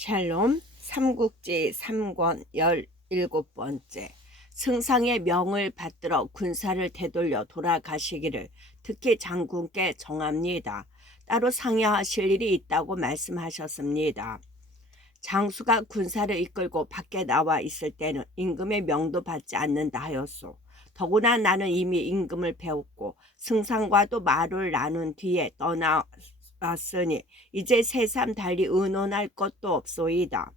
샬롬 삼국지 3권 17번째. 승상의 명을 받들어 군사를 되돌려 돌아가시기를 특히 장군께 정합니다. 따로 상의하실 일이 있다고 말씀하셨습니다. 장수가 군사를 이끌고 밖에 나와 있을 때는 임금의 명도 받지 않는다 하였소. 더구나 나는 이미 임금을 배웠고 승상과도 말을 나눈 뒤에 떠나왔으니 이제 새삼 달리 의논할 것도 없소이다.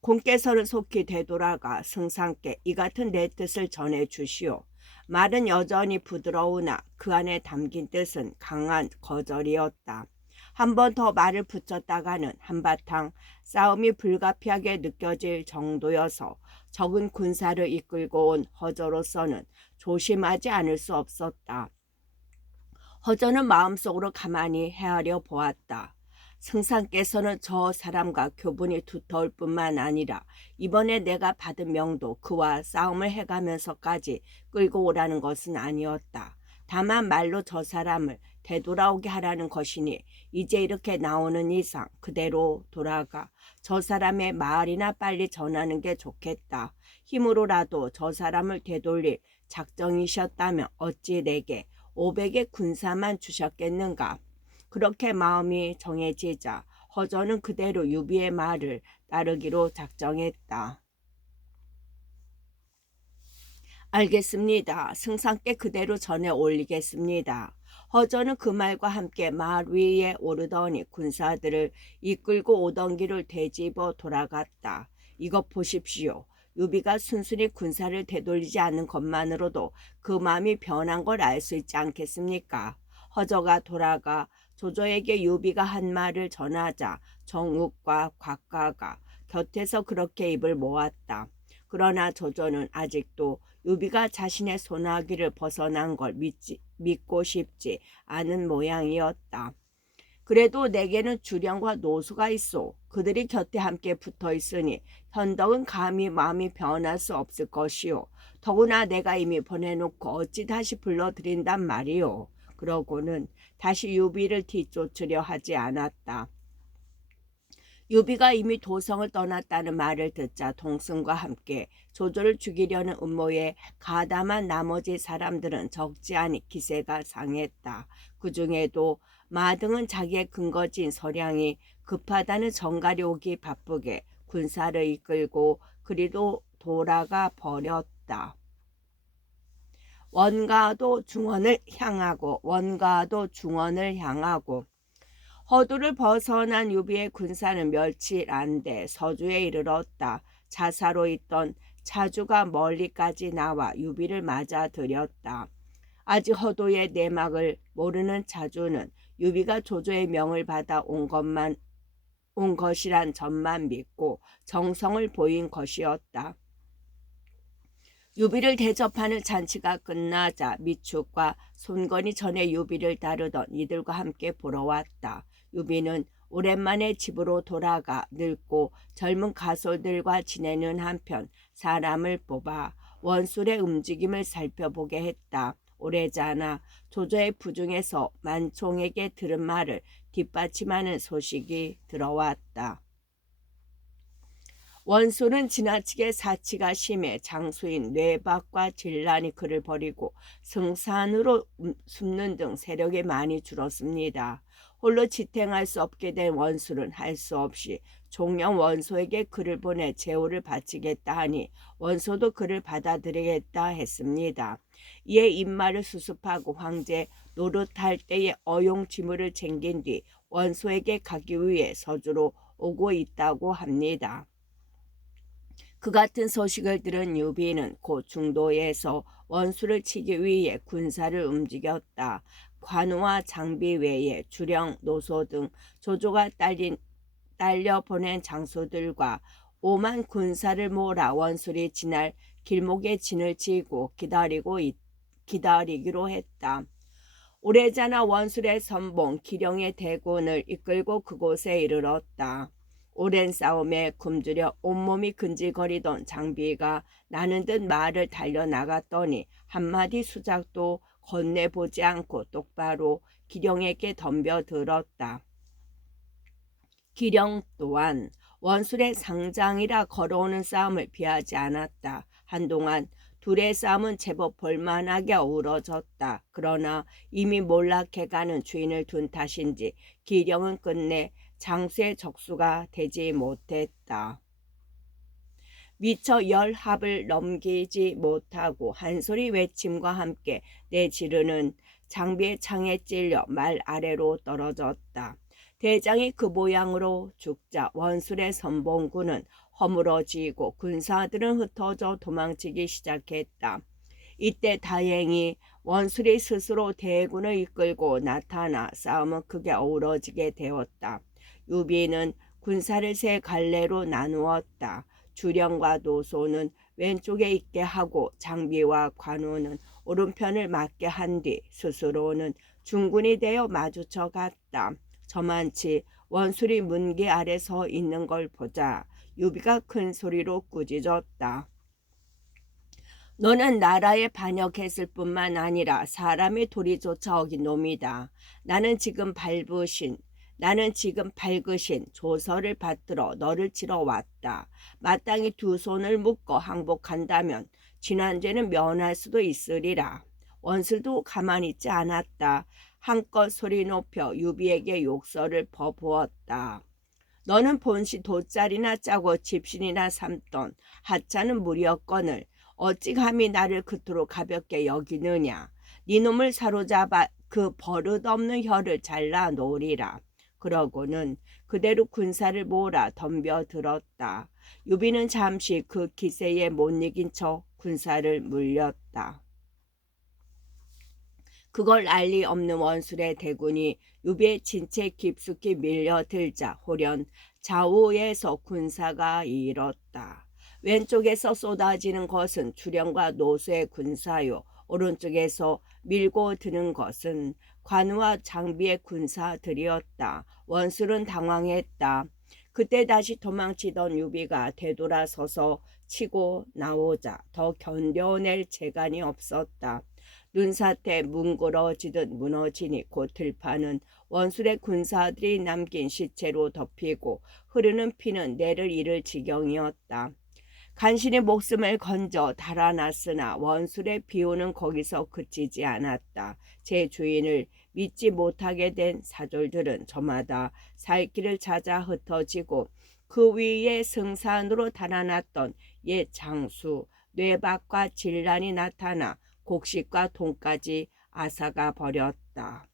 공께서는 속히 되돌아가 승상께 이 같은 내 뜻을 전해 주시오. 말은 여전히 부드러우나 그 안에 담긴 뜻은 강한 거절이었다. 한 번 더 말을 붙였다가는 한바탕 싸움이 불가피하게 느껴질 정도여서 적은 군사를 이끌고 온 허저로서는 조심하지 않을 수 없었다. 허저는 마음속으로 가만히 헤아려 보았다. 승상께서는 저 사람과 교분이 두터울 뿐만 아니라 이번에 내가 받은 명도 그와 싸움을 해가면서까지 끌고 오라는 것은 아니었다. 다만 말로 저 사람을 되돌아오게 하라는 것이니 이제 이렇게 나오는 이상 그대로 돌아가 저 사람의 말이나 빨리 전하는 게 좋겠다. 힘으로라도 저 사람을 되돌릴 작정이셨다면 어찌 내게 500의 군사만 주셨겠는가. 그렇게 마음이 정해지자 허저는 그대로 유비의 말을 따르기로 작정했다. 알겠습니다. 승상께 그대로 전해 올리겠습니다. 허저는 그 말과 함께 말 위에 오르더니 군사들을 이끌고 오던 길을 되짚어 돌아갔다. 이것 보십시오. 유비가 순순히 군사를 되돌리지 않는 것만으로도 그 마음이 변한 걸 알 수 있지 않겠습니까? 허저가 돌아가 조조에게 유비가 한 말을 전하자 정욱과 곽가가 곁에서 그렇게 입을 모았다. 그러나 조조는 아직도 유비가 자신의 소나기를 벗어난 걸 믿고 싶지 않은 모양이었다. 그래도 내게는 주령과 노수가 있어. 그들이 곁에 함께 붙어 있으니 현덕은 감히 마음이 변할 수 없을 것이요. 더구나 내가 이미 보내놓고 어찌 다시 불러들인단 말이요. 그러고는 다시 유비를 뒤쫓으려 하지 않았다. 유비가 이미 도성을 떠났다는 말을 듣자 동승과 함께 조조를 죽이려는 음모에 가담한 나머지 사람들은 적지 않은 기세가 상했다. 그 중에도 마등은 자기의 근거지인 서량이 급하다는 정갈이 오기 바쁘게 군사를 이끌고 그리도 돌아가 버렸다. 원가도 중원을 향하고 허도를 벗어난 유비의 군사는 며칠 안 돼 서주에 이르렀다. 자사로 있던 차주가 멀리까지 나와 유비를 맞아들였다. 아직 허도의 내막을 모르는 차주는 유비가 조조의 명을 받아 온 것이란 점만 믿고 정성을 보인 것이었다. 유비를 대접하는 잔치가 끝나자 미축과 손건이 전에 유비를 다루던 이들과 함께 보러 왔다. 유비는 오랜만에 집으로 돌아가 늙고 젊은 가솔들과 지내는 한편 사람을 뽑아 원술의 움직임을 살펴보게 했다. 오래자나 조조의 부중에서 만총에게 들은 말을 뒷받침하는 소식이 들어왔다. 원술은 지나치게 사치가 심해 장수인 뇌박과 진란이 그를 버리고 승산으로 숨는 등 세력이 많이 줄었습니다. 홀로 지탱할 수 없게 된 원술은 할 수 없이 종영 원소에게 글을 보내 제호를 바치겠다 하니 원소도 그를 받아들이겠다 했습니다. 이에 입말을 수습하고 황제 노릇할 때의 어용지물을 챙긴 뒤 원소에게 가기 위해 서주로 오고 있다고 합니다. 그 같은 소식을 들은 유비는 곧 중도에서 원수를 치기 위해 군사를 움직였다. 관우와 장비 외에 주령, 노소 등 조조가 딸려 보낸 장소들과 5만 군사를 몰아 원술이 지날 길목에 진을 치고 기다리기로 했다. 오래자나 원술의 선봉 기령의 대군을 이끌고 그곳에 이르렀다. 오랜 싸움에 굶주려 온몸이 근질거리던 장비가 나는 듯 말을 달려나갔더니 한마디 수작도 건네보지 않고 똑바로 기령에게 덤벼들었다. 기령 또한 원술의 상장이라 걸어오는 싸움을 피하지 않았다. 한동안 둘의 싸움은 제법 볼만하게 어우러졌다. 그러나 이미 몰락해가는 주인을 둔 탓인지 기령은 끝내 장수의 적수가 되지 못했다. 미처 10합을 넘기지 못하고 한 소리 외침과 함께 내지르는 장비의 창에 찔려 말 아래로 떨어졌다. 대장이 그 모양으로 죽자 원술의 선봉군은 허물어지고 군사들은 흩어져 도망치기 시작했다. 이때 다행히 원술이 스스로 대군을 이끌고 나타나 싸움은 크게 어우러지게 되었다. 유비는 군사를 세 갈래로 나누었다. 주령과 노소는 왼쪽에 있게 하고 장비와 관우는 오른편을 맡게 한 뒤 스스로는 중군이 되어 마주쳐 갔다. 저만치 원술이 문기 아래 서 있는 걸 보자 유비가 큰 소리로 꾸짖었다. 너는 나라에 반역했을 뿐만 아니라 사람의 도리조차 어긴 놈이다. 나는 지금 밝으신 조서를 받들어 너를 치러 왔다. 마땅히 두 손을 묶어 항복한다면 지난죄는 면할 수도 있으리라. 원술도 가만히 있지 않았다. 한껏 소리 높여 유비에게 욕설을 퍼부었다. 너는 본시 돗자리나 짜고 집신이나 삼던 하찮은 무력건을 어찌 감히 나를 그토록 가볍게 여기느냐. 네 놈을 사로잡아 그 버릇없는 혀를 잘라 놓으리라. 그러고는 그대로 군사를 몰아 덤벼들었다. 유비는 잠시 그 기세에 못 이긴 척 군사를 물렸다. 그걸 알 리 없는 원술의 대군이 유비의 진채 깊숙이 밀려들자 홀연 좌우에서 군사가 일었다. 왼쪽에서 쏟아지는 것은 주령과 노수의 군사요. 오른쪽에서 밀고 드는 것은 관우와 장비의 군사들이었다. 원술은 당황했다. 그때 다시 도망치던 유비가 되돌아서서 치고 나오자 더 견뎌낼 재간이 없었다. 눈사태 뭉그러지듯 무너지니 곧 들판은 원술의 군사들이 남긴 시체로 덮이고 흐르는 피는 내를 잃을 지경이었다. 간신히 목숨을 건져 달아났으나 원술의 비호는 거기서 그치지 않았다. 제 주인을 믿지 못하게 된 사졸들은 저마다 살 길을 찾아 흩어지고 그 위에 승산으로 달아났던 옛 장수 뇌박과 질란이 나타나 곡식과 돈까지 앗아가 버렸다.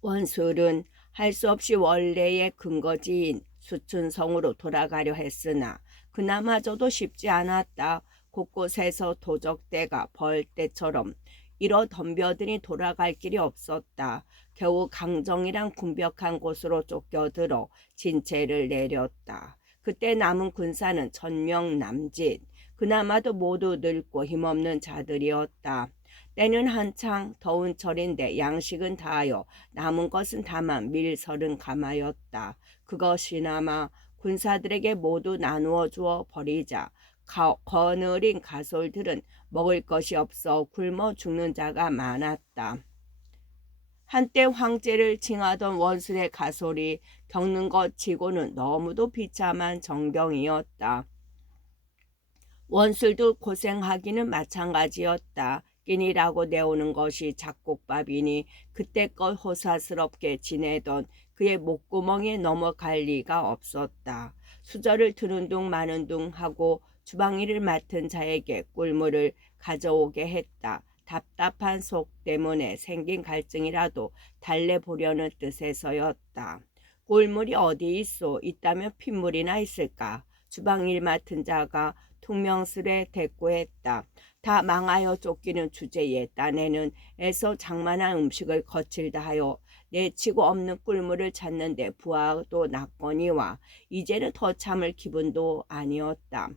원술은 할 수 없이 원래의 근거지인 수춘성으로 돌아가려 했으나 그나마저도 쉽지 않았다. 곳곳에서 도적대가 벌떼처럼 일어 덤벼드니 돌아갈 길이 없었다. 겨우 강정이랑 군벽한 곳으로 쫓겨들어 진채를 내렸다. 그때 남은 군사는 천명남짓, 그나마도 모두 늙고 힘없는 자들이었다. 때는 한창 더운 철인데 양식은 다하여 남은 것은 다만 밀설은 가마였다. 그것이나마 군사들에게 모두 나누어 주어 버리자 거느린 가솔들은 먹을 것이 없어 굶어 죽는 자가 많았다. 한때 황제를 칭하던 원술의 가솔이 겪는 것 치고는 너무도 비참한 정경이었다. 원술도 고생하기는 마찬가지였다. 끼니라고 내오는 것이 잡곡밥이니 그때껏 호사스럽게 지내던 그의 목구멍에 넘어갈 리가 없었다. 수저를 드는 둥 마는 둥 하고 주방일을 맡은 자에게 꿀물을 가져오게 했다. 답답한 속 때문에 생긴 갈증이라도 달래보려는 뜻에서였다. 꿀물이 어디 있소? 있다면 핏물이나 있을까? 주방일 맡은 자가 퉁명스레 대꾸했다. 다 망하여 쫓기는 주제에 딴에는 애써 장만한 음식을 거칠다 하여 내치고 없는 꿀물을 찾는데 부하도 났거니와 이제는 더 참을 기분도 아니었다.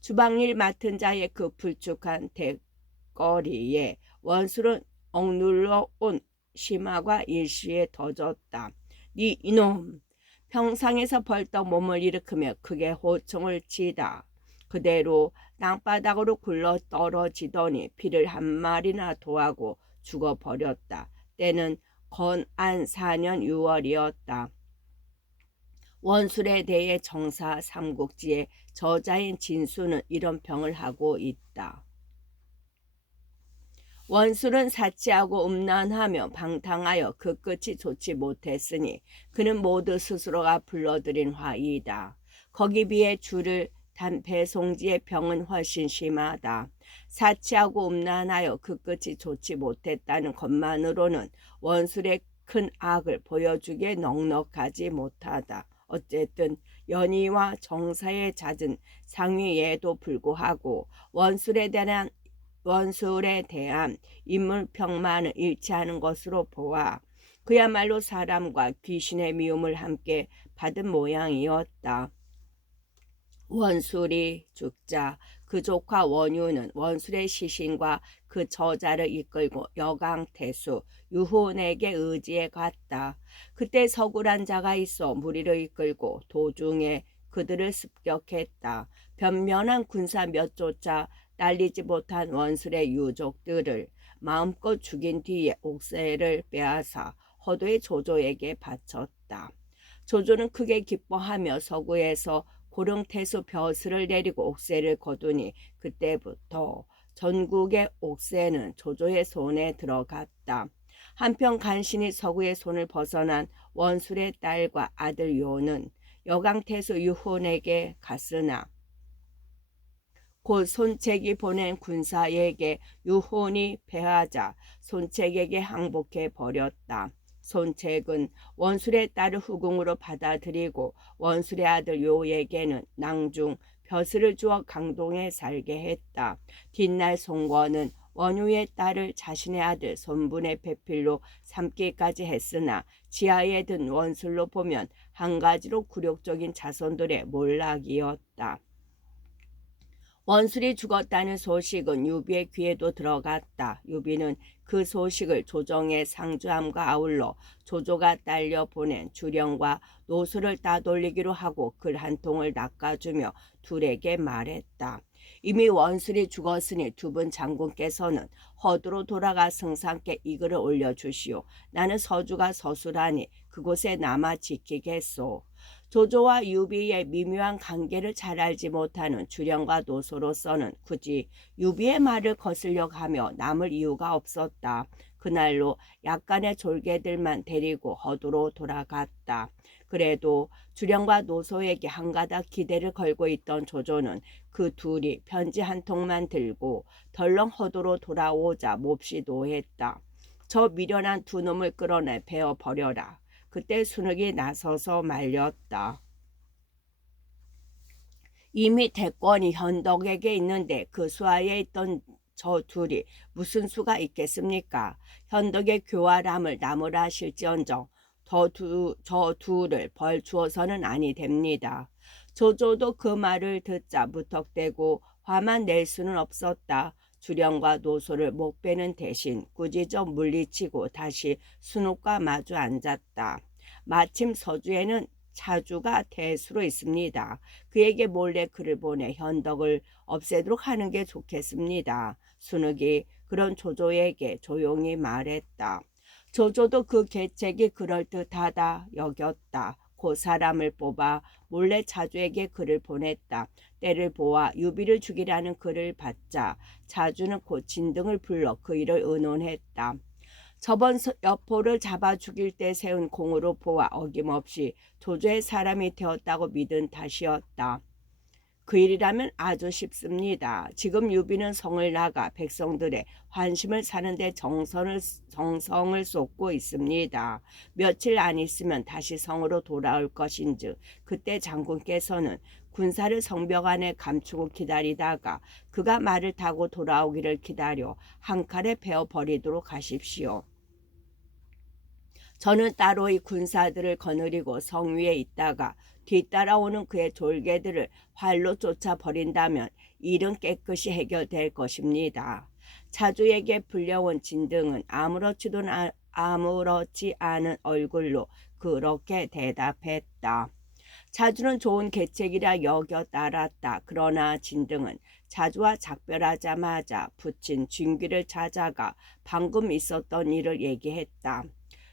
주방일 맡은 자의 그 불축한 대거리에 원술은 억눌러 온 심화가 일시에 터졌다. 네 이놈! 평상에서 벌떡 몸을 일으키며 크게 호청을 치다. 그대로 땅바닥으로 굴러 떨어지더니 피를 한 마리나 토하고 죽어버렸다. 때는 건안 4년 6월이었다. 원술에 대해 정사 삼국지의 저자인 진수는 이런 평을 하고 있다. 원술은 사치하고 음란하며 방탕하여 그 끝이 좋지 못했으니 그는 모두 스스로가 불러들인 화이다. 거기 비해 주를 단 배송지의 병은 훨씬 심하다. 사치하고 음란하여 그 끝이 좋지 못했다는 것만으로는 원술의 큰 악을 보여주기에 넉넉하지 못하다. 어쨌든 연희와 정사에 잦은 상위에도 불구하고 원술에 대한 인물평만은 일치하는 것으로 보아 그야말로 사람과 귀신의 미움을 함께 받은 모양이었다. 원술이 죽자 그 조카 원유는 원술의 시신과 그 저자를 이끌고 여강태수 유훈에게 의지해 갔다. 그때 서구란 자가 있어 무리를 이끌고 도중에 그들을 습격했다. 변면한 군사 몇 조차 날리지 못한 원술의 유족들을 마음껏 죽인 뒤에 옥새를 빼앗아 허도의 조조에게 바쳤다. 조조는 크게 기뻐하며 서구에서 고령태수 벼슬을 내리고 옥새를 거두니 그때부터 전국의 옥새는 조조의 손에 들어갔다. 한편 간신히 서구의 손을 벗어난 원술의 딸과 아들 요는 여강태수 유훈에게 갔으나 곧 손책이 보낸 군사에게 유훈이 패하자 손책에게 항복해 버렸다. 손책은 원술의 딸을 후궁으로 받아들이고 원술의 아들 요에게는 낭중 벼슬을 주어 강동에 살게 했다. 뒷날 송권은 원유의 딸을 자신의 아들 손분의 배필로 삼기까지 했으나 지하에 든 원술로 보면 한 가지로 굴욕적인 자손들의 몰락이었다. 원술이 죽었다는 소식은 유비의 귀에도 들어갔다. 유비는 그 소식을 조정에 상주함과 아울러 조조가 딸려 보낸 주령과 노소를 따돌리기로 하고 글 한 통을 낚아주며 둘에게 말했다. 이미 원술이 죽었으니 두 분 장군께서는 허도로 돌아가 승상께 이 글을 올려주시오. 나는 서주가 서술하니 그곳에 남아 지키겠소. 조조와 유비의 미묘한 관계를 잘 알지 못하는 주령과 노소로서는 굳이 유비의 말을 거슬려고 하며 남을 이유가 없었다. 그날로 약간의 졸개들만 데리고 허도로 돌아갔다. 그래도 주령과 노소에게 한가닥 기대를 걸고 있던 조조는 그 둘이 편지 한 통만 들고 덜렁 허도로 돌아오자 몹시 노했다. 저 미련한 두 놈을 끌어내 베어 버려라. 그때 순흑이 나서서 말렸다. 이미 대권이 현덕에게 있는데 그 수하에 있던 저 둘이 무슨 수가 있겠습니까? 현덕의 교활함을 나무라 하실지언정 저 둘을 벌 주어서는 아니 됩니다. 조조도 그 말을 듣자 무턱대고 화만 낼 수는 없었다. 주령과 노소를 목 빼는 대신 꾸짖어 물리치고 다시 순옥과 마주 앉았다. 마침 서주에는 차주가 대수로 있습니다. 그에게 몰래 글을 보내 현덕을 없애도록 하는 게 좋겠습니다. 순욱이 그런 조조에게 조용히 말했다. 조조도 그 계책이 그럴듯하다 여겼다. 그 사람을 뽑아 몰래 차주에게 글을 보냈다. 때를 보아 유비를 죽이라는 글을 받자 차주는 곧 진등을 불러 그 일을 의논했다. 저번 여포를 잡아 죽일 때 세운 공으로 보아 어김없이 조조의 사람이 되었다고 믿은 탓이었다. 그 일이라면 아주 쉽습니다. 지금 유비는 성을 나가 백성들의 환심을 사는데 정성을 쏟고 있습니다. 며칠 안 있으면 다시 성으로 돌아올 것인즉 그때 장군께서는 군사를 성벽 안에 감추고 기다리다가 그가 말을 타고 돌아오기를 기다려 한 칼에 베어 버리도록 하십시오. 저는 따로 이 군사들을 거느리고 성 위에 있다가 뒤따라오는 그의 졸개들을 활로 쫓아 버린다면 일은 깨끗이 해결될 것입니다. 차주에게 불려온 진등은 아무렇지 않은 얼굴로 그렇게 대답했다. 차주는 좋은 계책이라 여겨 따랐다. 그러나 진등은 차주와 작별하자마자 붙인 징귀를 찾아가 방금 있었던 일을 얘기했다.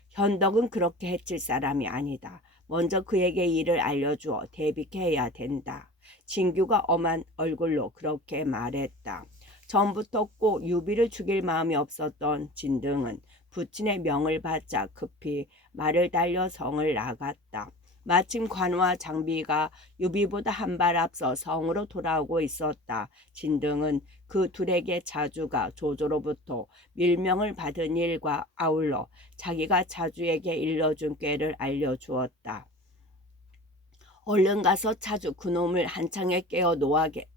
현덕은 그렇게 해칠 사람이 아니다. 먼저 그에게 일을 알려주어 대비케 해야 된다. 진규가 엄한 얼굴로 그렇게 말했다. 전부터 꼭 유비를 죽일 마음이 없었던 진등은 부친의 명을 받자 급히 말을 달려 성을 나갔다. 마침 관우와 장비가 유비보다 한 발 앞서 성으로 돌아오고 있었다. 진등은 그 둘에게 자주가 조조로부터 밀명을 받은 일과 아울러 자기가 자주에게 일러준 꾀를 알려주었다. 얼른 가서 자주 그놈을 한창에 깨어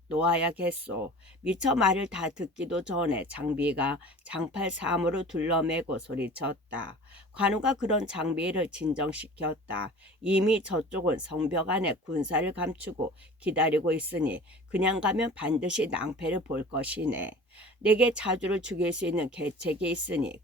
놓아야겠소. 미처 말을 다 듣기도 전에 장비가 장팔 사무로 둘러매고 소리쳤다. 관우가 그런 장비를 진정시켰다. 이미 저쪽은 성벽 안에 군사를 감추고 기다리고 있으니 그냥 가면 반드시 낭패를 볼 것이네. 내게 자주를 죽일 수 있는 계책이 있으니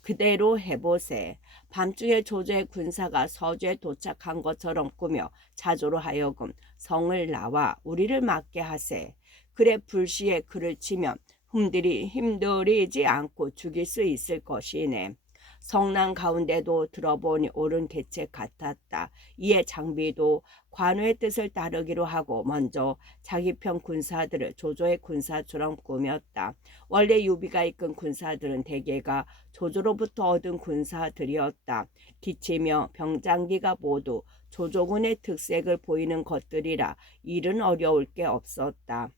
그대로 해보세. 밤중에 조조의 군사가 서주에 도착한 것처럼 꾸며 자조로 하여금 성을 나와 우리를 막게 하세. 그래 불시에 그를 치면 힘들이지 않고 죽일 수 있을 것이네. 성난 가운데도 들어보니 옳은 계책 같았다. 이에 장비도 관우의 뜻을 따르기로 하고 먼저 자기 편 군사들을 조조의 군사처럼 꾸몄다. 원래 유비가 이끈 군사들은 대개가 조조로부터 얻은 군사들이었다. 기치며 병장기가 모두 조조군의 특색을 보이는 것들이라 일은 어려울 게 없었다.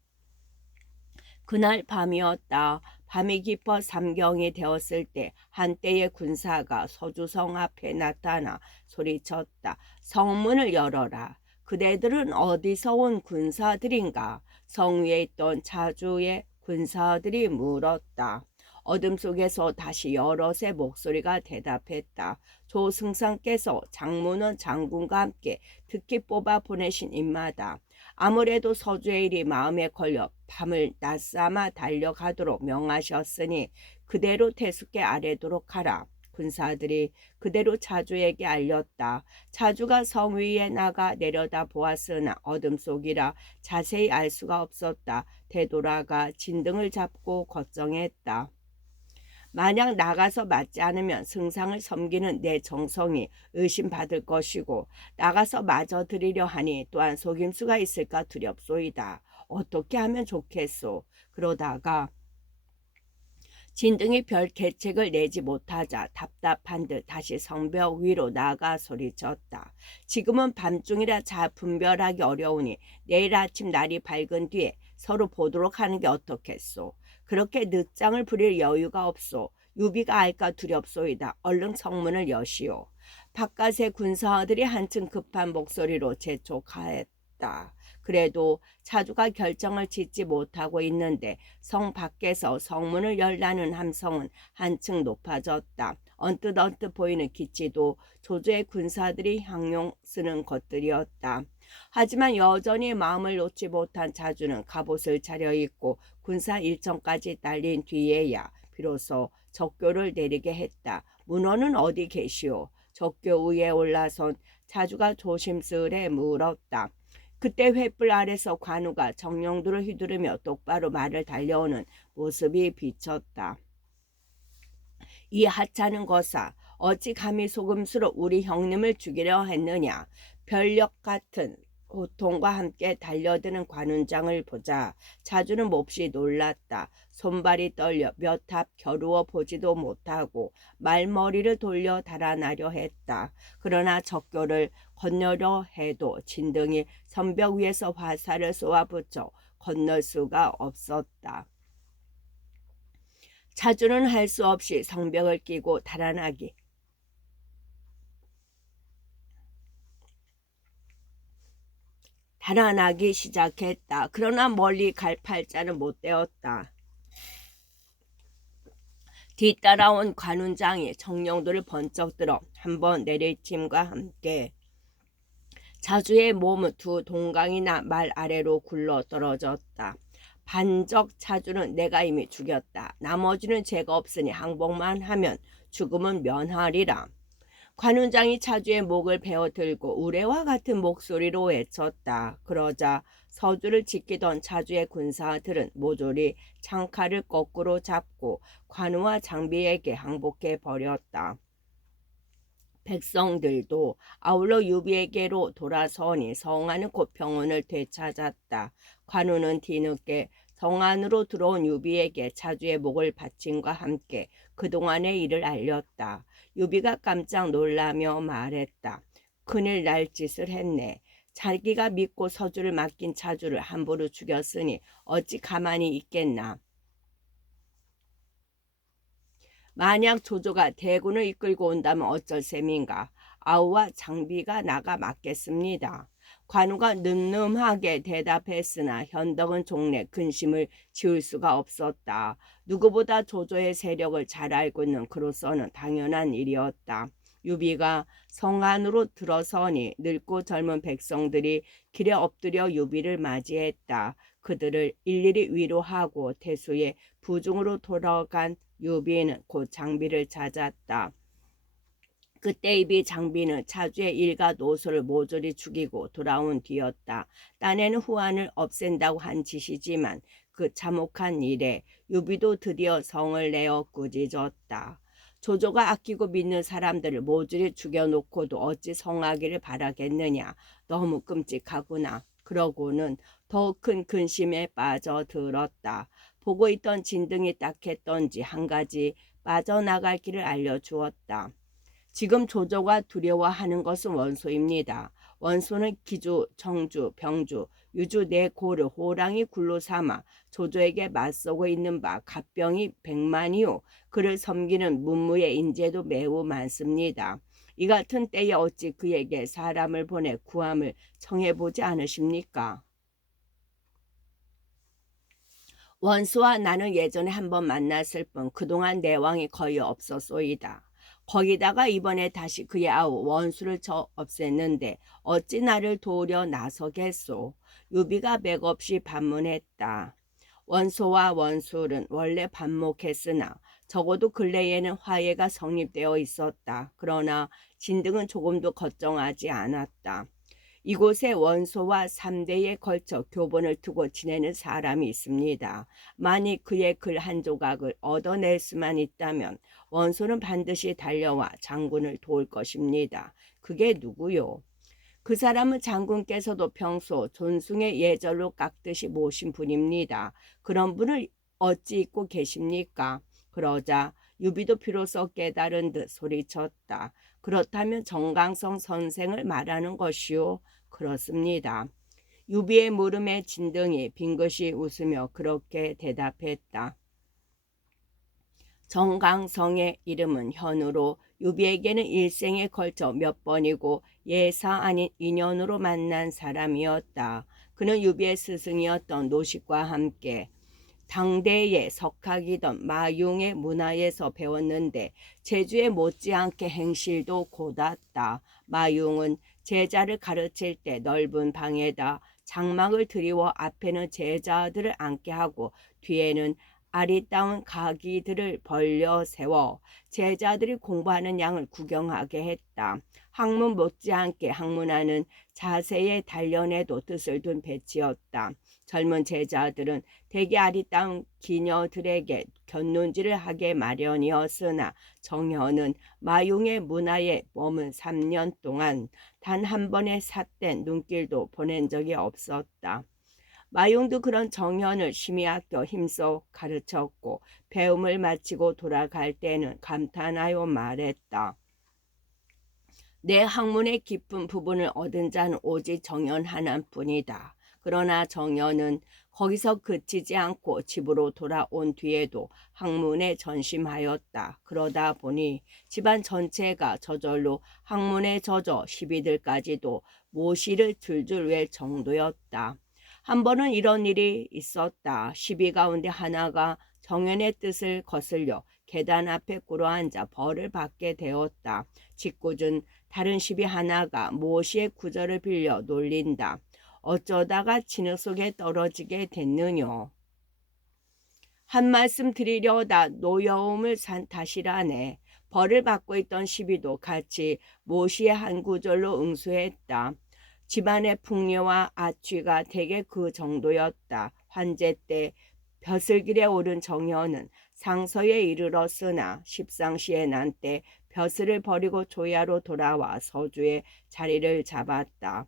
그날 밤이었다. 밤이 깊어 삼경이 되었을 때 한때의 군사가 서주성 앞에 나타나 소리쳤다. 성문을 열어라. 그대들은 어디서 온 군사들인가? 성 위에 있던 자주의 군사들이 물었다. 어둠 속에서 다시 여럿의 목소리가 대답했다. 조승상께서 장문원 장군과 함께 특히 뽑아 보내신 인마다. 아무래도 서주의 일이 마음에 걸려 밤을 낮삼아 달려가도록 명하셨으니 그대로 태숙에 아뢰도록 하라. 군사들이 그대로 자주에게 알렸다. 자주가 성 위에 나가 내려다 보았으나 어둠 속이라 자세히 알 수가 없었다. 되돌아가 진등을 잡고 걱정했다. 만약 나가서 맞지 않으면 승상을 섬기는 내 정성이 의심받을 것이고 나가서 맞아 드리려 하니 또한 속임수가 있을까 두렵소이다. 어떻게 하면 좋겠소. 그러다가 진등이 별 계책을 내지 못하자 답답한 듯 다시 성벽 위로 나가 소리쳤다. 지금은 밤중이라 분별하기 어려우니 내일 아침 날이 밝은 뒤에 서로 보도록 하는 게 어떻겠소. 그렇게 늦장을 부릴 여유가 없소. 유비가 알까 두렵소이다. 얼른 성문을 여시오. 바깥의 군사들이 한층 급한 목소리로 재촉하였다. 그래도 자주가 결정을 짓지 못하고 있는데 성 밖에서 성문을 열라는 함성은 한층 높아졌다. 언뜻 보이는 기치도 조조의 군사들이 향용 쓰는 것들이었다. 하지만 여전히 마음을 놓지 못한 자주는 갑옷을 차려입고 군사 일정까지 달린 뒤에야 비로소 적교를 내리게 했다. 문호는 어디 계시오? 적교 위에 올라선 자주가 조심스레 물었다. 그때 횃불 아래서 관우가 정령도를 휘두르며 똑바로 말을 달려오는 모습이 비쳤다. 이 하찮은 거사, 어찌 감히 속임수로 우리 형님을 죽이려 했느냐. 별력 같은 고통과 함께 달려드는 관운장을 보자 자주는 몹시 놀랐다. 손발이 떨려 몇 합 겨루어 보지도 못하고 말머리를 돌려 달아나려 했다. 그러나 적교를 건너려 해도 진등이 성벽 위에서 화살을 쏘아붙여 건널 수가 없었다. 자주는 할 수 없이 성벽을 끼고 달아나기 시작했다. 그러나 멀리 갈 팔자는 못 되었다. 뒤따라온 관운장이 정령도를 번쩍 들어 한번 내리침과 함께 자주의 몸은 두 동강이나 말 아래로 굴러 떨어졌다. 반적 자주는 내가 이미 죽였다. 나머지는 죄가 없으니 항복만 하면 죽음은 면하리라. 관운장이 자주의 목을 베어들고 우레와 같은 목소리로 외쳤다. 그러자 서주를 지키던 자주의 군사들은 모조리 창칼을 거꾸로 잡고 관우와 장비에게 항복해 버렸다. 백성들도 아울러 유비에게로 돌아서니 성하는 곧 병원을 되찾았다. 관우는 뒤늦게 성 안으로 들어온 유비에게 자주의 목을 바침과 함께 그동안의 일을 알렸다. 유비가 깜짝 놀라며 말했다. 큰일 날 짓을 했네. 자기가 믿고 서주를 맡긴 차주를 함부로 죽였으니 어찌 가만히 있겠나. 만약 조조가 대군을 이끌고 온다면 어쩔 셈인가. 아우와 장비가 나가 맞겠습니다. 관우가 늠름하게 대답했으나 현덕은 종래 근심을 지울 수가 없었다. 누구보다 조조의 세력을 잘 알고 있는 그로서는 당연한 일이었다. 유비가 성 안으로 들어서니 늙고 젊은 백성들이 길에 엎드려 유비를 맞이했다. 그들을 일일이 위로하고 태수의 부중으로 돌아간 유비는 곧 장비를 찾았다. 그때 이비 장비는 차주의 일가 노소를 모조리 죽이고 돌아온 뒤였다. 딴에는 후한을 없앤다고 한 짓이지만 그 참혹한 일에 유비도 드디어 성을 내어 꾸짖었다. 조조가 아끼고 믿는 사람들을 모조리 죽여놓고도 어찌 성하기를 바라겠느냐. 너무 끔찍하구나. 그러고는 더욱 큰 근심에 빠져들었다. 보고 있던 진등이 딱했던지 한 가지 빠져나갈 길을 알려주었다. 지금 조조가 두려워하는 것은 원소입니다. 원소는 기주, 청주, 병주, 유주 네 고를 호랑이 굴로 삼아 조조에게 맞서고 있는 바 갑병이 100만이요. 그를 섬기는 문무의 인재도 매우 많습니다. 이 같은 때에 어찌 그에게 사람을 보내 구함을 청해보지 않으십니까? 원수와 나는 예전에 한번 만났을 뿐 그동안 내왕이 거의 없었소이다. 거기다가 이번에 다시 그의 아우 원수를 쳐 없앴는데 어찌 나를 도우려 나서겠소. 유비가 맥없이 반문했다. 원소와 원술은 원래 반목했으나 적어도 근래에는 화해가 성립되어 있었다. 그러나 진등은 조금도 걱정하지 않았다. 이곳에 원소와 3대에 걸쳐 교본을 두고 지내는 사람이 있습니다. 만일 그의 글 한 조각을 얻어낼 수만 있다면 원소는 반드시 달려와 장군을 도울 것입니다. 그게 누구요? 그 사람은 장군께서도 평소 존숭의 예절로 깎듯이 모신 분입니다. 그런 분을 어찌 잊고 계십니까? 그러자 유비도 비로소 깨달은 듯 소리쳤다. 그렇다면 정강성 선생을 말하는 것이요. 그렇습니다. 유비의 물음에 진등이 빙긋이 웃으며 그렇게 대답했다. 정강성의 이름은 현우로 유비에게는 일생에 걸쳐 몇 번이고 예사 아닌 인연으로 만난 사람이었다. 그는 유비의 스승이었던 노식과 함께 당대의 석학이던 마융의 문화에서 배웠는데 제주에 못지않게 행실도 곧았다. 마융은 제자를 가르칠 때 넓은 방에다 장막을 들이워 앞에는 제자들을 앉게 하고 뒤에는 아리따운 가기들을 벌려 세워 제자들이 공부하는 양을 구경하게 했다. 학문 못지않게 학문하는 자세의 단련에도 뜻을 둔 배치였다. 젊은 제자들은 대개 아리따운 기녀들에게 곁눈질을 하게 마련이었으나 정현은 마용의 문화에 머문 3년 동안 단 한 번의 삿된 눈길도 보낸 적이 없었다. 마용도 그런 정현을 심히 아껴 힘써 가르쳤고 배움을 마치고 돌아갈 때는 감탄하여 말했다. 내 학문의 깊은 부분을 얻은 자는 오직 정현 하나뿐이다. 그러나 정현은 거기서 그치지 않고 집으로 돌아온 뒤에도 학문에 전심하였다. 그러다 보니 집안 전체가 저절로 학문에 젖어 시비들까지도 모시를 줄줄 맬 정도였다. 한 번은 이런 일이 있었다. 시비 가운데 하나가 정현의 뜻을 거슬려 계단 앞에 꿇어앉아 벌을 받게 되었다. 짓궂은 다른 시비 하나가 모시의 구절을 빌려 놀린다. 어쩌다가 진흙 속에 떨어지게 됐느뇨. 한 말씀 드리려다 노여움을 다시라네. 벌을 받고 있던 시비도 같이 모시의 한 구절로 응수했다. 집안의 풍류와 아취가 대개 그 정도였다. 환제 때 벼슬길에 오른 정현은 상서에 이르렀으나 십상시에 난 때 벼슬을 버리고 조야로 돌아와 서주에 자리를 잡았다.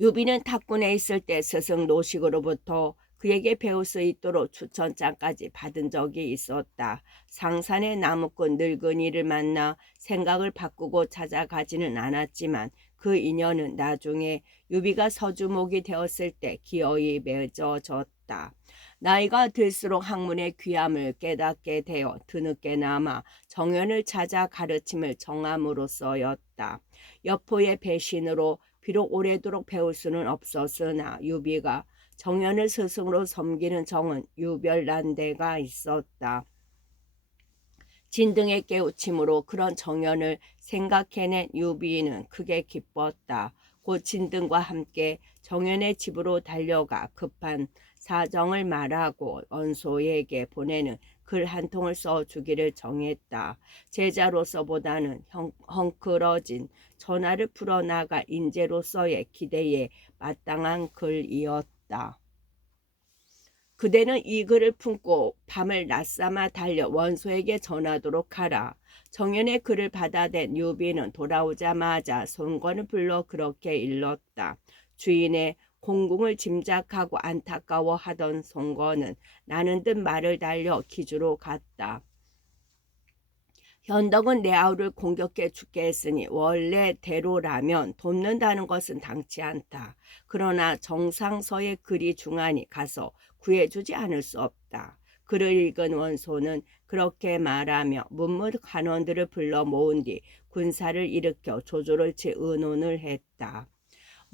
유비는 탁군에 있을 때 스승 노식으로부터 그에게 배울 수 있도록 추천장까지 받은 적이 있었다. 상산의 나무꾼 늙은이를 만나 생각을 바꾸고 찾아가지는 않았지만 그 인연은 나중에 유비가 서주목이 되었을 때 기어이 맺어졌다. 나이가 들수록 학문의 귀함을 깨닫게 되어 뒤늦게나마 정연을 찾아 가르침을 정함으로써였다. 여포의 배신으로 비록 오래도록 배울 수는 없었으나 유비가 정연을 스승으로 섬기는 정은 유별난데가 있었다. 진등의 깨우침으로 그런 정연을 생각해낸 유비는 크게 기뻤다. 곧 진등과 함께 정연의 집으로 달려가 급한 사정을 말하고 원소에게 보내는 글 한 통을 써주기를 정했다. 제자로서보다는 헝클어진 전하를 풀어나갈 인재로서의 기대에 마땅한 글이었다. 그대는 이 글을 품고 밤을 낮삼아 달려 원소에게 전하도록 하라. 정연의 글을 받아댄 유비는 돌아오자마자 손권을 불러 그렇게 일렀다. 주인의 공궁을 짐작하고 안타까워하던 손권은 나는 듯 말을 달려 기주로 갔다. 현덕은 내 아우를 공격해 죽게 했으니 원래대로라면 돕는다는 것은 당치 않다. 그러나 정상서의 글이 중하니 가서 구해주지 않을 수 없다. 글을 읽은 원소는 그렇게 말하며 문무 간원들을 불러 모은 뒤 군사를 일으켜 조조를 치 의논을 했다.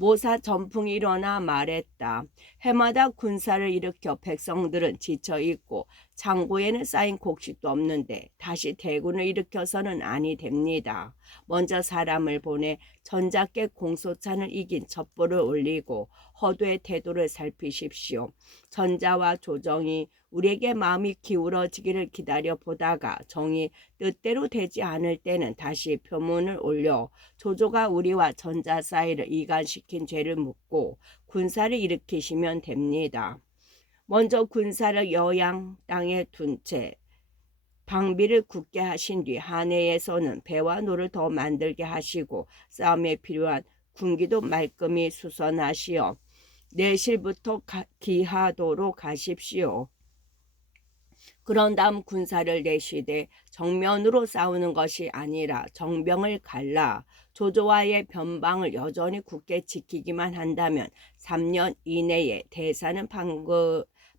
모사 전풍이 일어나 말했다. 해마다 군사를 일으켜 백성들은 지쳐있고 창고에는 쌓인 곡식도 없는데 다시 대군을 일으켜서는 아니 됩니다. 먼저 사람을 보내 전작께 공소찬을 이긴 첩보를 올리고 허도의 태도를 살피십시오. 전자와 조정이 우리에게 마음이 기울어지기를 기다려 보다가 정이 뜻대로 되지 않을 때는 다시 표문을 올려 조조가 우리와 전자 사이를 이간시킨 죄를 묻고 군사를 일으키시면 됩니다. 먼저 군사를 여양 땅에 둔 채 방비를 굳게 하신 뒤 한해에서는 배와 노를 더 만들게 하시고 싸움에 필요한 군기도 말끔히 수선하시어 내실부터 기하도로 가십시오. 그런 다음 군사를 내시되 정면으로 싸우는 것이 아니라 정병을 갈라 조조와의 변방을 여전히 굳게 지키기만 한다면 3년 이내에 대사는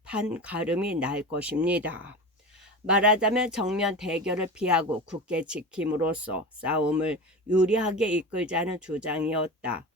판가름이 날 것입니다. 말하자면 정면 대결을 피하고 굳게 지킴으로써 싸움을 유리하게 이끌자는 주장이었다.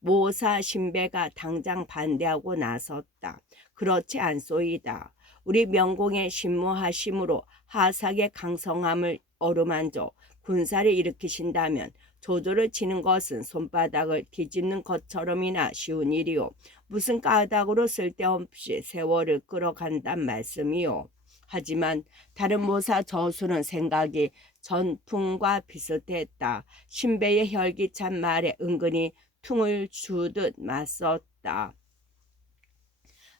모사 신배가 당장 반대하고 나섰다. 그렇지 않소이다. 우리 명공의 신무하심으로 하삭의 강성함을 어루만져 군사를 일으키신다면 조조를 치는 것은 손바닥을 뒤집는 것처럼이나 쉬운 일이요. 무슨 까닭으로 쓸데없이 세월을 끌어간단 말씀이요. 하지만 다른 모사 저수는 생각이 전풍과 비슷했다. 신배의 혈기찬 말에 은근히 퉁을 주듯 맞섰다.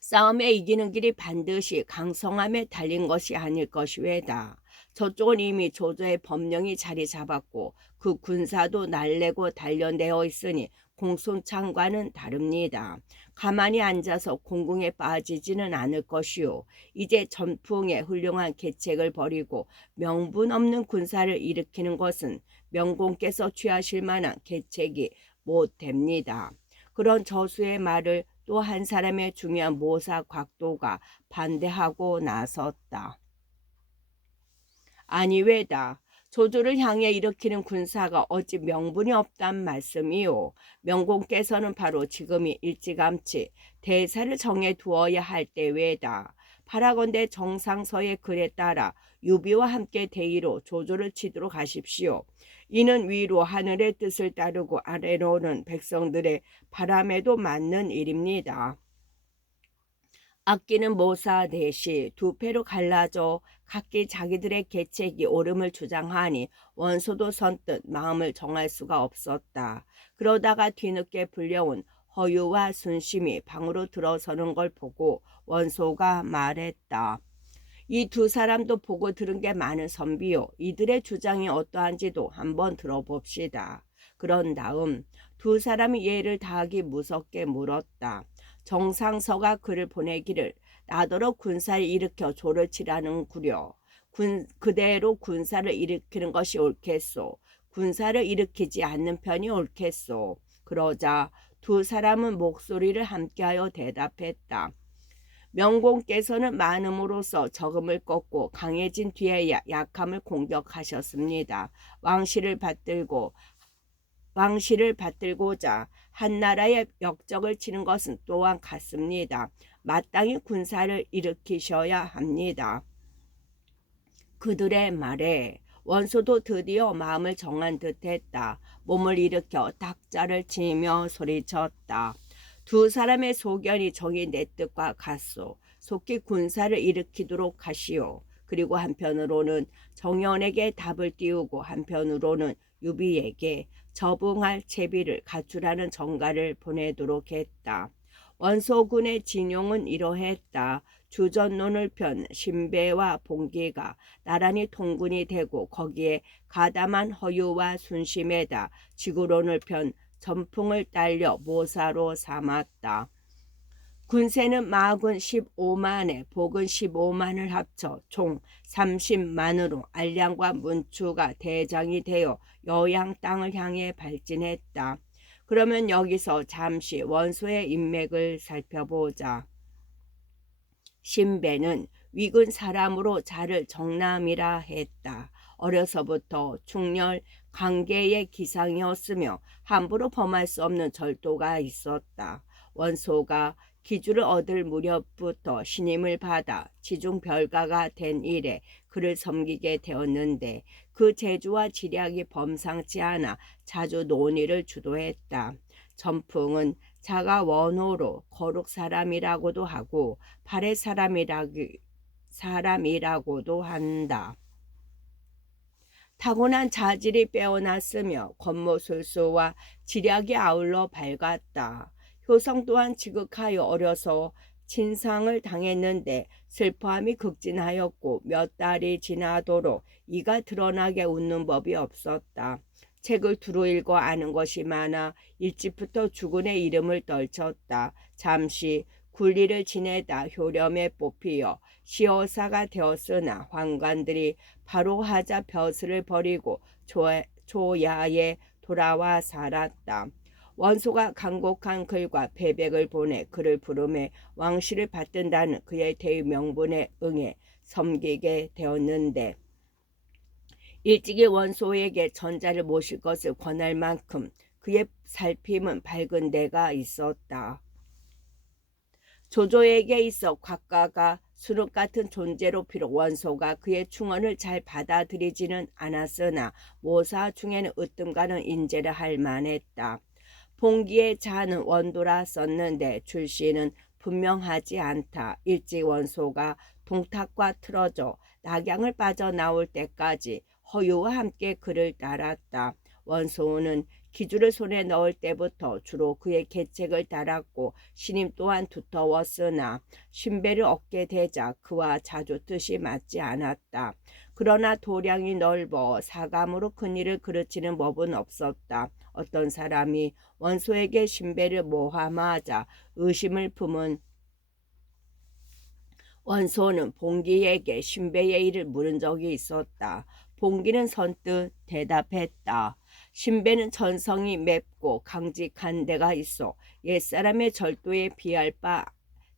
싸움에 이기는 길이 반드시 강성함에 달린 것이 아닐 것이외다. 저쪽은 이미 조조의 법령이 자리 잡았고 그 군사도 날래고 단련되어 있으니 공손창과는 다릅니다. 가만히 앉아서 공궁에 빠지지는 않을 것이요. 이제 전풍의 훌륭한 계책을 버리고 명분 없는 군사를 일으키는 것은 명공께서 취하실 만한 계책이 못 됩니다. 그런 저수의 말을 또 한 사람의 중요한 모사 곽도가 반대하고 나섰다. 아니 왜다. 조조를 향해 일으키는 군사가 어찌 명분이 없단 말씀이요. 명공께서는 바로 지금이 일찌감치 대사를 정해 두어야 할 때외다. 바라건대 정상서의 글에 따라 유비와 함께 대의로 조조를 치도록 하십시오. 이는 위로 하늘의 뜻을 따르고 아래로는 백성들의 바람에도 맞는 일입니다. 악기는 모사 넷이 두 패로 갈라져 각기 자기들의 계책이 옳음을 주장하니 원소도 선뜻 마음을 정할 수가 없었다. 그러다가 뒤늦게 불려온 허유와 순심이 방으로 들어서는 걸 보고 원소가 말했다. 이 두 사람도 보고 들은 게 많은 선비요. 이들의 주장이 어떠한지도 한번 들어봅시다. 그런 다음 두 사람이 예를 다하기 무섭게 물었다. 정상서가 그를 보내기를 나더러 군사를 일으켜 조를 치라는구려. 그대로 군사를 일으키는 것이 옳겠소. 군사를 일으키지 않는 편이 옳겠소. 그러자 두 사람은 목소리를 함께하여 대답했다. 명공께서는 많음으로써 적음을 꺾고 강해진 뒤에 약함을 공격하셨습니다. 왕실을 받들고자 한나라의 역적을 치는 것은 또한 같습니다. 마땅히 군사를 일으키셔야 합니다. 그들의 말에 원소도 드디어 마음을 정한 듯했다. 몸을 일으켜 탁자를 치며 소리쳤다. 두 사람의 소견이 정이 내 뜻과 같소. 속히 군사를 일으키도록 하시오. 그리고 한편으로는 정연에게 답을 띄우고 한편으로는 유비에게 저붕할 채비를 갖추라는 전가를 보내도록 했다. 원소군의 진용은 이러했다. 주전론을 편 신배와 봉기가 나란히 통군이 되고 거기에 가담한 허유와 순심에다 지구론을 편 전풍을 딸려 모사로 삼았다. 군세는 마군 15만에 복은 15만을 합쳐 총 30만으로 알량과 문추가 대장이 되어 여양 땅을 향해 발진했다. 그러면 여기서 잠시 원소의 인맥을 살펴보자. 신배는 위근 사람으로 자를 정남이라 했다. 어려서부터 충렬 강계의 기상이었으며 함부로 범할 수 없는 절도가 있었다. 원소가 기주를 얻을 무렵부터 신임을 받아 지중별가가 된 이래 그를 섬기게 되었는데 그 재주와 지략이 범상치 않아 자주 논의를 주도했다. 전풍은 자가 원호로 거룩 사람이라고도 하고 발의 사람이라고도 한다. 타고난 자질이 빼어났으며 권모술수와 지략이 아울러 밝았다. 효성 또한 지극하여 어려서 친상을 당했는데 슬퍼함이 극진하였고 몇 달이 지나도록 이가 드러나게 웃는 법이 없었다. 책을 두루 읽어 아는 것이 많아 일찍부터 주군의 이름을 떨쳤다. 잠시 군리를 지내다 효렴에 뽑히어 시어사가 되었으나 환관들이 바로 하자 벼슬을 버리고 조야에 돌아와 살았다. 원소가 간곡한 글과 배백을 보내 그를 부름해 왕실을 받든다는 그의 대명분에 응해 섬기게 되었는데 일찍이 원소에게 전자를 모실 것을 권할 만큼 그의 살핌은 밝은 데가 있었다. 조조에게 있어 곽가가 수륵 같은 존재로 비록 원소가 그의 충언을 잘 받아들이지는 않았으나 모사 중에는 으뜸가는 인재를 할 만했다. 봉기의 자는 원도라 썼는데 출신은 분명하지 않다. 일찍 원소가 동탁과 틀어져 낙양을 빠져나올 때까지 허유와 함께 그를 따랐다. 원소는 기주를 손에 넣을 때부터 주로 그의 계책을 따랐고 신임 또한 두터웠으나 신배를 얻게 되자 그와 자주 뜻이 맞지 않았다. 그러나 도량이 넓어 사감으로 큰일을 그르치는 법은 없었다. 어떤 사람이 원소에게 신배를 모함하자 의심을 품은 원소는 봉기에게 신배의 일을 물은 적이 있었다. 봉기는 선뜻 대답했다. 신배는 전성이 맵고 강직한 데가 있어 옛사람의 절도에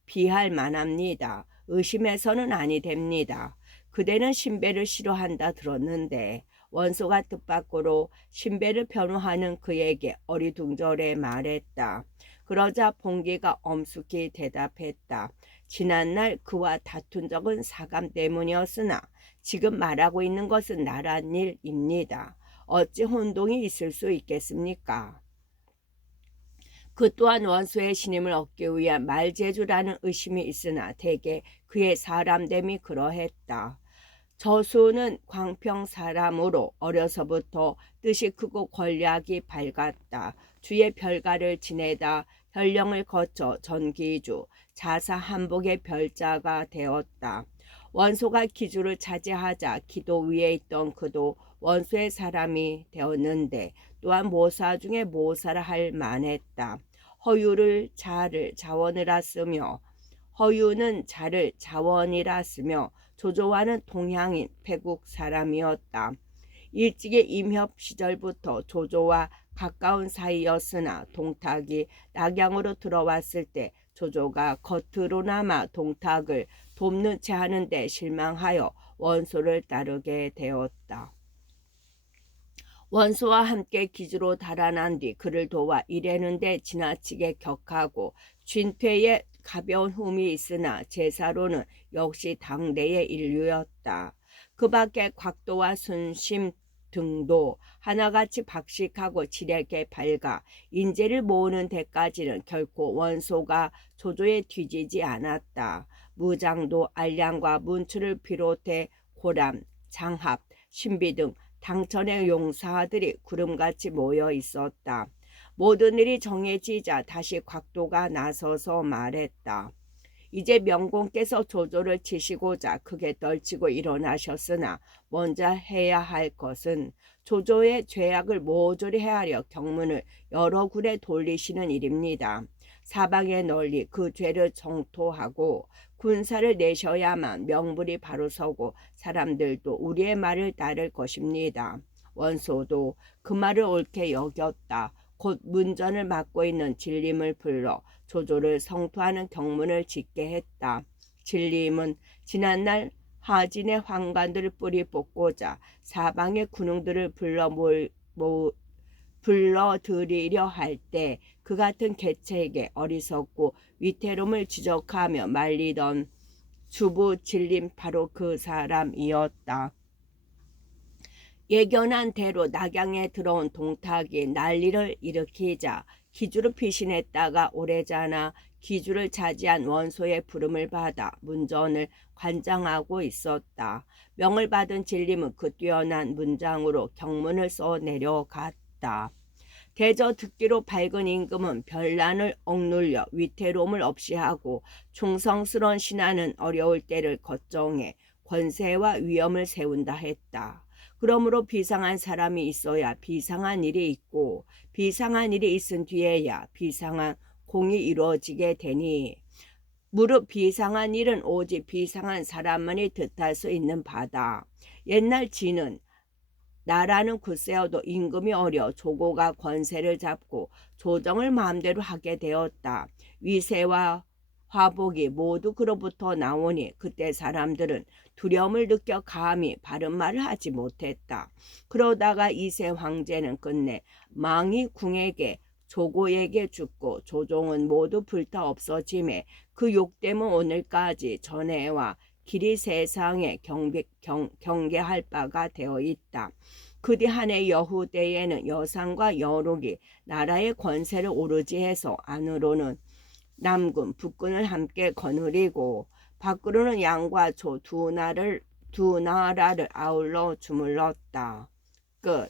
비할 만합니다. 의심해서는 아니 됩니다. 그대는 신배를 싫어한다 들었는데 원소가 뜻밖으로 신배를 변호하는 그에게 어리둥절해 말했다. 그러자 봉기가 엄숙히 대답했다. 지난날 그와 다툰 적은 사감 때문이었으나 지금 말하고 있는 것은 나란 일입니다. 어찌 혼동이 있을 수 있겠습니까? 그 또한 원소의 신임을 얻기 위한 말재주라는 의심이 있으나 대개 그의 사람됨이 그러했다. 저수는 광평 사람으로 어려서부터 뜻이 크고 권략이 밝았다. 주의 별가를 지내다 현령을 거쳐 전기주 자사 한복의 별자가 되었다. 원소가 기주를 차지하자 기도 위에 있던 그도 원소의 사람이 되었는데 또한 모사 중에 모사를 할 만했다. 허유를 자를 자원이라 쓰며 허유는 자를 자원이라 쓰며 조조와는 동양인 패국 사람이었다. 일찍의 임협 시절부터 조조와 가까운 사이였으나 동탁이 낙양으로 들어왔을 때 조조가 겉으로나마 동탁을 돕는 채 하는데 실망하여 원소를 따르게 되었다. 원소와 함께 기주로 달아난 뒤 그를 도와 일하는데 지나치게 격하고 쥔퇴에 가벼운 흠이 있으나 제사로는 역시 당대의 인류였다. 그 밖에 곽도와 순심 등도 하나같이 박식하고 지략에 밝아 인재를 모으는 데까지는 결코 원소가 조조에 뒤지지 않았다. 무장도 알량과 문추를 비롯해 고람, 장합, 신비 등 당천의 용사들이 구름같이 모여 있었다. 모든 일이 정해지자 다시 곽도가 나서서 말했다. 이제 명공께서 조조를 치시고자 크게 떨치고 일어나셨으나 먼저 해야 할 것은 조조의 죄악을 모조리 헤아려 경문을 여러 군에 돌리시는 일입니다. 사방에 널리 그 죄를 정토하고 군사를 내셔야만 명분이 바로 서고 사람들도 우리의 말을 따를 것입니다. 원소도 그 말을 옳게 여겼다. 곧 문전을 맡고 있는 진림을 불러 조조를 성토하는 경문을 짓게 했다. 진림은 지난날 하진의 황관들을 뿌리 뽑고자 사방의 군웅들을 불러들이려 할 때 그 같은 개체에게 어리석고 위태로움을 지적하며 말리던 주부 진림 바로 그 사람이었다. 예견한 대로 낙양에 들어온 동탁이 난리를 일으키자 기주를 피신했다가 오래자나 기주를 차지한 원소의 부름을 받아 문전을 관장하고 있었다. 명을 받은 진림은 그 뛰어난 문장으로 경문을 써 내려갔다. 대저 듣기로 밝은 임금은 별난을 억눌려 위태로움을 없이 하고 충성스러운 신하는 어려울 때를 걱정해 권세와 위엄을 세운다 했다. 그러므로 비상한 사람이 있어야 비상한 일이 있고 비상한 일이 있은 뒤에야 비상한 공이 이루어지게 되니 무릇 비상한 일은 오직 비상한 사람만이 뜻할 수 있는 바다. 옛날 진은 나라는 굳세어도 임금이 어려 조고가 권세를 잡고 조정을 마음대로 하게 되었다. 위세와 화복이 모두 그로부터 나오니 그때 사람들은 두려움을 느껴 감히 바른 말을 하지 못했다. 그러다가 이세 황제는 끝내 망이 궁에게 조고에게 죽고 조종은 모두 불타 없어짐에 그 욕됨은 오늘까지 전해와 길이 세상에 경계할 바가 되어 있다. 그뒤 한해 여후 때에는 여상과 여록이 나라의 권세를 오르지 해서 안으로는 남군, 북군을 함께 거느리고 밖으로는 양과 조 두 나라를 아울러 주물렀다. 끝.